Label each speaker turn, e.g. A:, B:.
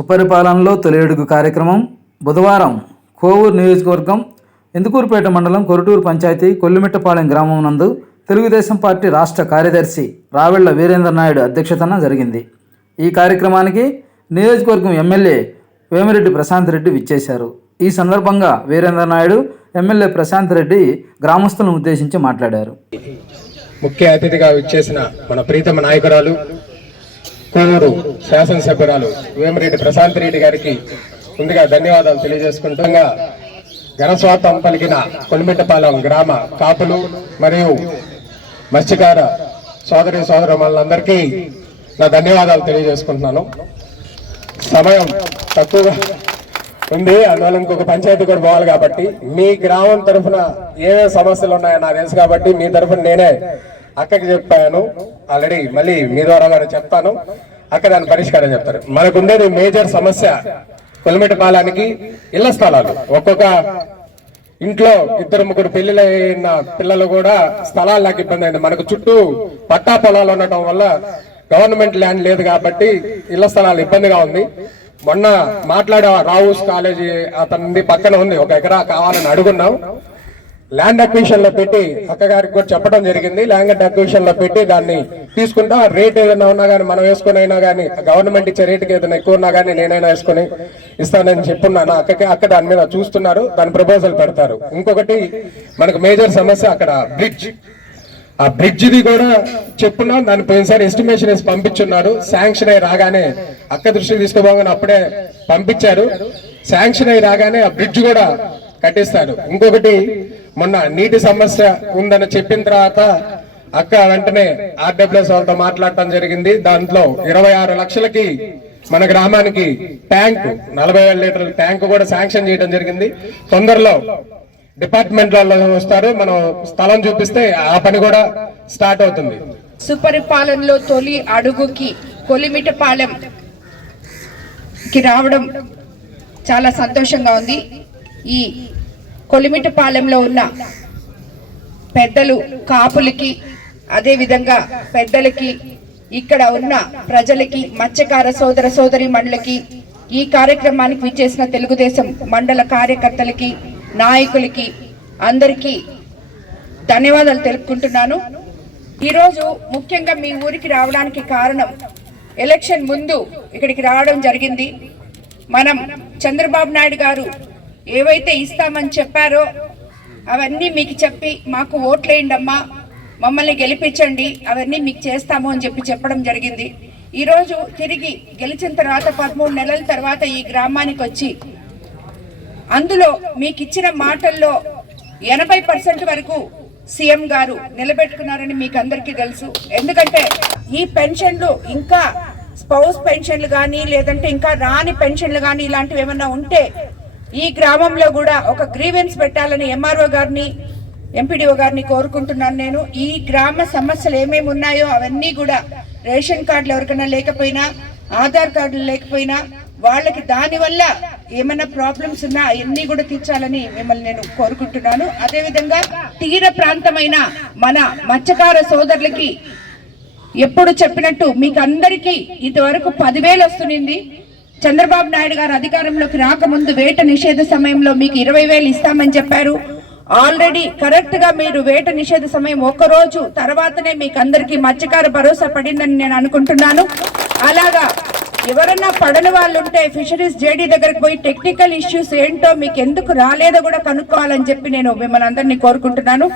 A: సుపరిపాలనలో తొలియడుగు కార్యక్రమం బుధవారం కోవూరు నియోజకవర్గం ఎందుకూరుపేట మండలం కొరుటూరు పంచాయతీ కొల్లిమిట్టపాలెం గ్రామం నందు తెలుగుదేశం పార్టీ రాష్ట్ర కార్యదర్శి రావెళ్ళ వీరేంద్ర నాయుడు అధ్యక్షతన జరిగింది. ఈ కార్యక్రమానికి నియోజకవర్గం ఎమ్మెల్యే వేమిరెడ్డి ప్రశాంత్ రెడ్డి విచ్చేశారు. ఈ సందర్భంగా వీరేంద్ర నాయుడు ఎమ్మెల్యే ప్రశాంత్ రెడ్డి గ్రామస్తులను ఉద్దేశించి మాట్లాడారు.
B: ముఖ్య అతిథిగా విచ్చేసిన మన ప్రీతమ నాయకురాలు కోవూరు శాసనసభ్యురాలు వేమిరెడ్డి ప్రశాంత్ రెడ్డి గారికి ముందుగా ధన్యవాదాలు తెలియజేసుకుంటుండగా ఘనస్వాతం పలికిన కొలిమిట్టపాలెం గ్రామ కాపులు మరియు మత్స్యకార సోదరి సోదరు వాళ్ళందరికీ నా ధన్యవాదాలు తెలియజేసుకుంటున్నాను. సమయం తక్కువగా ఉంది. అందువల్ల ఇంకొక పంచాయతీ కూడా పోవాలి కాబట్టి మీ గ్రామం తరఫున ఏమేమి సమస్యలు ఉన్నాయో నాకు తెలుసు కాబట్టి మీ తరఫున నేనే అక్కకి చెప్పాను. ఆల్రెడీ మళ్ళీ మీ ద్వారా కూడా చెప్తాను. అక్క దాని పరిష్కారం చెప్తారు. మనకుండేది మేజర్ సమస్య కొలిమిటి పాలానికి ఇళ్ళ స్థలాలు. ఒక్కొక్క ఇంట్లో ఇద్దరు ముగ్గురు పెళ్ళిళ్ళైన పిల్లలు కూడా స్థలాలు నాకు ఇబ్బంది అయింది. మనకు చుట్టూ పట్టా పొలాలు ఉండటం వల్ల గవర్నమెంట్ ల్యాండ్ లేదు కాబట్టి ఇళ్ళ స్థలాలు ఇబ్బందిగా ఉంది. మొన్న మాట్లాడే రావుస్ కాలేజీ అతనిది పక్కన ఉంది. ఒక ఎకరా కావాలని అడుగున్నాం. ల్యాండ్ అక్విజిషన్లో పెట్టి అక్కగారికి కూడా చెప్పడం జరిగింది. ల్యాండ్ అక్విజిషన్లో పెట్టి దాన్ని తీసుకుంటా రేట్ ఏదైనా ఉన్నా కానీ మనం వేసుకుని అయినా కానీ గవర్నమెంట్ ఇచ్చే రేటుకి ఏదైనా ఎక్కువ ఉన్నా కానీ నేనైనా వేసుకుని ఇస్తానని చెప్పున్నాను. అక్కకి అక్క దాని మీద చూస్తున్నారు దాని ప్రపోజల్ పెడతారు. ఇంకొకటి మనకు మేజర్ సమస్య అక్కడ బ్రిడ్జ్ ఆ బ్రిడ్జ్ది కూడా చెప్పున్నా దాని పోయినసారి ఎస్టిమేషన్ వేసి పంపించున్నారు. శాంక్షన్ అయి రాగానే అక్క దృష్టికి తీసుకోబోగానే అప్పుడే పంపించారు. శాంక్షన్ అయి రాగానే ఆ బ్రిడ్జ్ కూడా కట్టిస్తారు. ఇంకొకటి మొన్న నీటి సమస్య ఉందని చెప్పిన తర్వాత అక్క వెంటనే ఆర్డబ్ల్యూఎస్ వాళ్ళతో మాట్లాడటం జరిగింది. దాంట్లో ఇరవై ఆరు లక్షలకి మన గ్రామానికి ట్యాంక్ నలభై వేల లీటర్ల ట్యాంక్ కూడా శాంక్షన్ చేయడం జరిగింది. తొందరలో డిపార్ట్మెంట్ వస్తారు. మనం స్థలం చూపిస్తే ఆ పని కూడా స్టార్ట్ అవుతుంది.
C: సుపరిపాలనలో తొలి అడుగుకి కొలిమిటపాలెం కి రావడం చాలా సంతోషంగా ఉంది. ఈ కొలిమిటపాలెంలో ఉన్న పెద్దలు కాపులకి అదేవిధంగా పెద్దలకి ఇక్కడ ఉన్న ప్రజలకి మత్స్యకార సోదర సోదరి మండలికి ఈ కార్యక్రమానికి విచ్చేసిన తెలుగుదేశం మండల కార్యకర్తలకి నాయకులకి అందరికీ ధన్యవాదాలు తెలుపుకుంటున్నాను. ఈరోజు ముఖ్యంగా మీ ఊరికి రావడానికి కారణం ఎలక్షన్ ముందు ఇక్కడికి రావడం జరిగింది. మనం చంద్రబాబు నాయుడు గారు ఏవైతే ఇస్తామని చెప్పారో అవన్నీ మీకు చెప్పి మాకు ఓట్లేయండి అమ్మా మమ్మల్ని గెలిపించండి అవన్నీ మీకు చేస్తాము అని చెప్పి చెప్పడం జరిగింది. ఈరోజు తిరిగి గెలిచిన తర్వాత పదమూడు నెలల తర్వాత ఈ గ్రామానికి వచ్చి అందులో మీకు ఇచ్చిన మాటల్లో ఎనభై పర్సెంట్ వరకు సీఎం గారు నిలబెట్టుకున్నారని మీకు అందరికీ తెలుసు. ఎందుకంటే ఈ పెన్షన్లు ఇంకా స్పౌస్ పెన్షన్లు కానీ లేదంటే ఇంకా రాని పెన్షన్లు కానీ ఇలాంటివి ఏమైనా ఉంటే ఈ గ్రామంలో కూడా ఒక గ్రీవెన్స్ పెట్టాలని ఎంఆర్ఓ గారిని ఎంపీడీఓ గారిని కోరుకుంటున్నాను నేను. ఈ గ్రామ సమస్యలు ఏమేమి ఉన్నాయో అవన్నీ కూడా రేషన్ కార్డులు ఎవరికైనా లేకపోయినా ఆధార్ కార్డులు లేకపోయినా వాళ్ళకి దానివల్ల ఏమైనా ప్రాబ్లమ్స్ ఉన్నా అవన్నీ కూడా తీర్చాలని మిమ్మల్ని నేను కోరుకుంటున్నాను. అదేవిధంగా తీర ప్రాంతమైన మన మత్స్యకార సోదరులకి ఎప్పుడు చెప్పినట్టు మీకు అందరికీ ఇంతవరకు పదివేలు వస్తుంది చంద్రబాబు నాయుడు గారు అధికారంలోకి రాకముందు వేట నిషేధ సమయంలో మీకు ఇరవై వేలు ఇస్తామని చెప్పారు. ఆల్రెడీ కరెక్ట్గా మీరు వేట నిషేధ సమయం ఒక రోజు తర్వాతనే మీకు అందరికీ మత్స్యకార భరోసా పడిందని నేను అనుకుంటున్నాను. అలాగా ఎవరన్నా పడని వాళ్ళు ఉంటే ఫిషరీస్ జేడీ దగ్గరకు పోయి టెక్నికల్ ఇష్యూస్ ఏంటో మీకు ఎందుకు రాలేదో కూడా కనుక్కోవాలని చెప్పి నేను మిమ్మల్ని అందరినీ కోరుకుంటున్నాను.